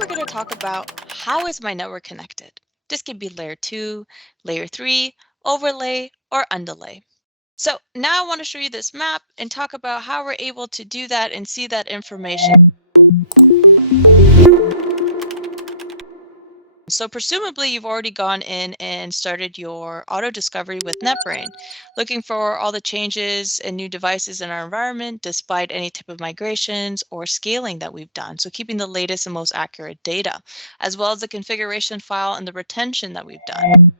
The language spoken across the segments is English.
we're going to talk about how is my network connected. This could be layer 2, layer 3, overlay, or underlay. So now I want to show you this map and talk about how we're able to do that and see that information. So presumably you've already gone in and started your auto discovery with NetBrain, looking for all the changes and new devices in our environment despite any type of migrations or scaling that we've done. So keeping the latest and most accurate data, as well as the configuration file and the retention that we've done.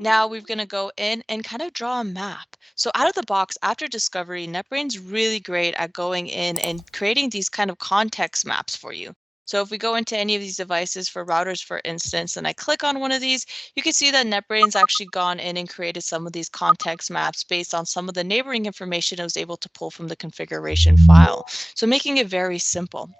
Now we're going to go in and kind of draw a map. So out of the box, after discovery, NetBrain's really great at going in and creating these kind of context maps for you. So if we go into any of these devices for routers, for instance, and I click on one of these, you can see that NetBrain's actually gone in and created some of these context maps based on some of the neighboring information it was able to pull from the configuration file. So making it very simple.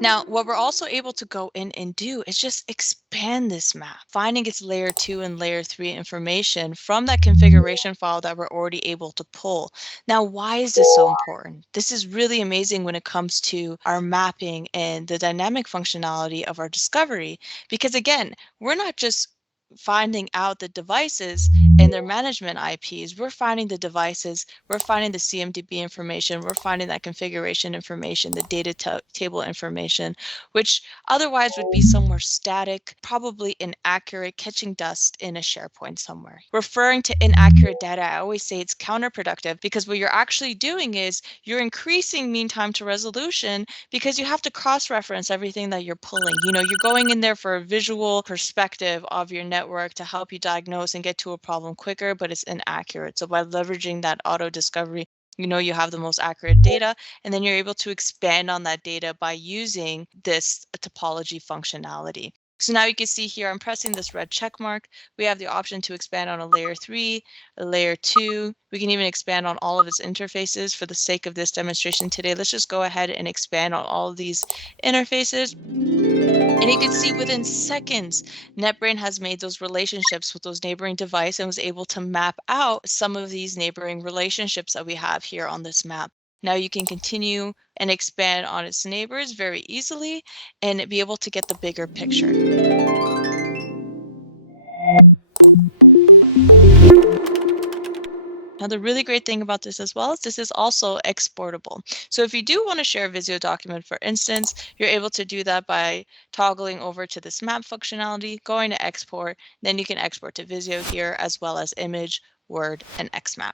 Now, what we're also able to go in and do is just expand this map, finding its layer 2 and layer 3 information from that configuration file that we're already able to pull. Now, why is this so important? This is really amazing when it comes to our mapping and the dynamic functionality of our discovery, because again, we're not just finding out the devices and their management IPs, we're finding the devices, we're finding the CMDB information, we're finding that configuration information, the data table information, which otherwise would be somewhere static, probably inaccurate, catching dust in a SharePoint somewhere. Referring to inaccurate data, I always say it's counterproductive because what you're actually doing is you're increasing mean time to resolution because you have to cross-reference everything that you're pulling. You're going in there for a visual perspective of your network to help you diagnose and get to a problem quicker, but it's inaccurate. So by leveraging that auto discovery, you have the most accurate data, and then you're able to expand on that data by using this topology functionality. So now you can see here, I'm pressing this red check mark. We have the option to expand on a layer 3, a layer 2. We can even expand on all of its interfaces. For the sake of this demonstration today, let's just go ahead and expand on all of these interfaces. And you can see within seconds, NetBrain has made those relationships with those neighboring devices and was able to map out some of these neighboring relationships that we have here on this map. Now you can continue and expand on its neighbors very easily and be able to get the bigger picture. Now, the really great thing about this as well is this is also exportable. So if you do want to share a Visio document, for instance, you're able to do that by toggling over to this map functionality, going to export, then you can export to Visio here as well as image, Word, and XMAP.